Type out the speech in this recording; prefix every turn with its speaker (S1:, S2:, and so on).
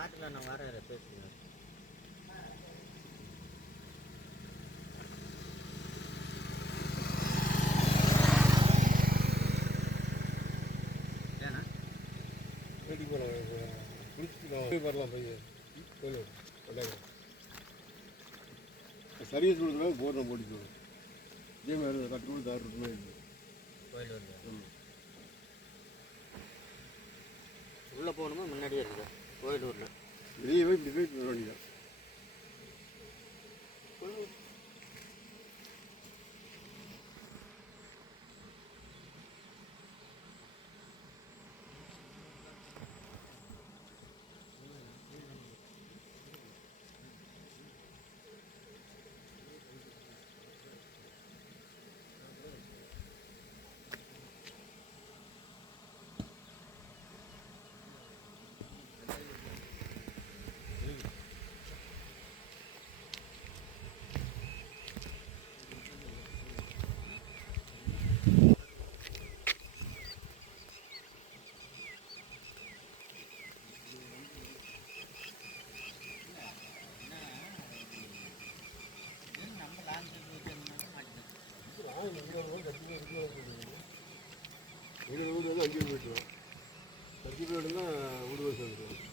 S1: பாட்டில் நான் வரேன் பேசுங்க
S2: வீட்டுக்கு போகிறேன் குளிச்சுட்டு வரலாம் கொண்டாங்க சர்வீஸ் கொடுக்குறாங்க போர்டம் போட்டு இதே மாதிரி கட்டு கொடுத்து ஆறு ரூபாய்
S1: கோயில் உள்ளே போகணுமா? முன்னாடியே இருக்குது கோயிலூரில்.
S2: வெளியே போய் இப்படி போய் வீடு வீடு வந்து அஞ்சு போயிட்டு அஞ்சு போயிட்டுனா வீடு வயசு